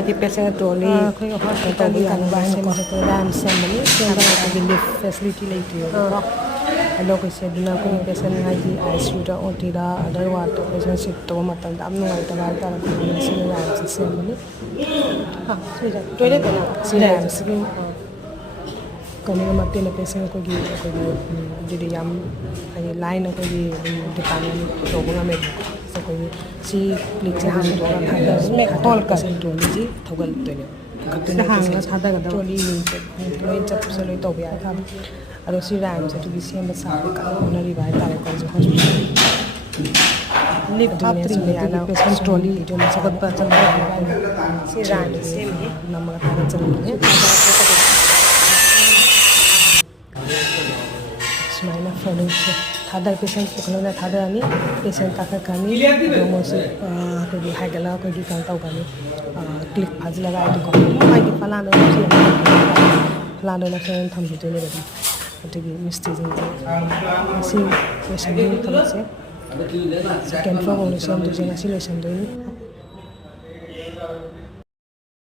ꯍꯥꯏꯗꯤ patient trolley ꯑꯩꯈꯣꯏꯒ ꯍꯣꯁꯄꯤꯇꯥꯜꯒꯤ ꯔꯥꯝ ꯁꯦꯝꯕꯅꯤ ꯁꯦꯝꯕ ꯔꯤꯂꯤꯐ ꯐꯦꯁꯤꯂꯤꯇꯤ ꯂꯩꯇꯦꯕꯀꯣ ꯑꯗꯣ ꯑꯩꯈꯣꯏꯁꯦ ꯑꯗꯨꯅ ꯑꯩꯈꯣꯏꯒꯤ ꯄꯦꯁꯦꯟ ꯍꯥꯏꯗꯤ ICUꯗ OTꯗ ꯑꯗꯔ ꯋꯥꯔꯗꯇ ꯄꯦꯁꯦꯟ ꯁꯤꯠ ꯇꯧꯕ ꯃꯇꯝꯗ ꯌꯥꯝ ꯅꯨꯡꯉꯥꯏꯇꯕ ꯍꯥꯏꯇꯥꯔꯦ ꯑꯩꯈꯣꯏꯒꯤ ꯁꯤ ꯔꯥꯝꯁꯦ ꯁꯦꯝꯕꯅꯤ ꯇꯣꯏꯂꯦꯠꯇꯅ ꯁꯤ ꯔꯥꯝꯁꯤꯒꯤ ꯀꯩꯅꯣꯒ ꯃꯇꯦꯡꯅ ꯄꯦꯁꯦꯟ ꯑꯩꯈꯣꯏꯒꯤ ꯑꯗꯨꯗꯤ ꯌꯥꯝ ꯍꯥꯏꯗꯤ ꯂꯥꯏꯅ ꯑꯩꯈꯣꯏꯒꯤ ꯗꯤꯄꯥꯔꯠꯃꯦꯟ ꯇꯧꯕ ꯉꯝꯃꯦꯕꯀꯣ ꯑꯩꯈꯣꯏꯒꯤ ꯁꯤ ꯀ꯭ꯂꯤꯛꯁꯦ ꯍꯥꯡꯗꯣꯛꯑꯒ ꯊꯥꯗꯔꯒ ꯄꯦꯁꯦꯟ ꯇ꯭ꯔꯣꯂꯤꯁꯤ ꯊꯧꯒꯠꯇꯣꯏꯅꯦꯕ ꯁꯤꯗ ꯍꯥꯡꯉꯒ ꯊꯥꯗꯒꯗꯕ ꯇ꯭ꯔꯣꯂꯤ ꯋꯤꯡꯁꯦ ꯂꯣꯏ ꯆꯠꯄꯁꯦ ꯂꯣꯏ ꯇꯧꯕ ꯌꯥꯏ ꯑꯗꯣ ꯁꯤ ꯔꯥꯏꯝꯁꯦ ꯑꯗꯨꯒꯤ ꯁꯦꯝꯕ ꯁꯥꯕ ꯀꯟꯅ ꯍꯣꯠꯅꯔꯤꯕ ꯍꯥꯏꯇꯥꯔꯦꯀꯣ ꯍꯧꯖꯤꯛ ꯍꯣꯁꯄꯤꯇꯥꯜ ꯂꯤꯐ ꯑꯗꯨꯒꯤꯅꯦ ꯁꯨꯝ ꯍꯥꯞꯇ꯭ꯔꯤꯉꯩꯗꯒꯤ ꯌꯥꯅ ꯄꯦꯁꯦꯟ ꯇ꯭ꯔꯣꯂꯤ ꯚꯤꯗꯤꯑꯣ ꯃꯆꯥ ꯑꯃ ꯊꯧꯒꯠꯄ ꯆꯠꯄꯒꯤ ꯑꯩꯈꯣꯏꯅ ꯁꯤ ꯔꯥꯏꯝꯁꯦ ꯆꯦꯗꯒꯤ ꯁꯦꯝꯃꯤ ꯅꯝꯃꯒ ꯊꯥꯒꯠꯆꯔꯛꯄꯅꯦ ꯁꯨꯃꯥꯏꯅ ꯐꯔꯅꯤꯆꯔ ꯄꯦꯁꯦꯟ ꯄꯨꯈꯠꯂꯒ ꯊꯥꯗꯔꯅꯤ ꯄꯦꯁꯦꯟ ꯀꯥꯈꯠꯈ꯭ꯔꯅꯤ ꯑꯗꯣ ꯃꯣꯏꯁꯤ ꯑꯩꯈꯣꯏꯒꯤ ꯍꯥꯏꯒꯠꯂꯒ ꯑꯩꯈꯣꯏꯒꯤ ꯀꯩꯅꯣ ꯇꯧꯒꯅꯤ ꯀ꯭ꯂꯤꯞ ꯐꯥꯖꯤꯜꯂꯒ ꯍꯥꯏꯗꯤꯀꯣ ꯍꯥꯏꯗꯤ ꯐꯂꯥꯡꯗ ꯅꯞꯁꯤꯜꯂꯒ ꯊꯝꯕꯤꯗꯣꯏꯅꯦꯕ ꯑꯗꯨꯝ ꯑꯗꯨꯒꯤ ꯃꯤꯁꯇ꯭ꯔꯤꯁꯤꯡꯁꯦ ꯉꯁꯤ ꯂꯣꯏꯁꯟꯗꯣꯏꯅꯤ ꯊꯕꯛꯁꯦ ꯁꯦꯀꯦꯟ ꯐ꯭ꯂꯣꯔ ꯐꯥꯎ ꯂꯣꯏꯁꯟꯗꯣꯏꯁꯦ ꯉꯁꯤ ꯂꯣꯏꯁꯟꯗꯣꯏꯅꯤ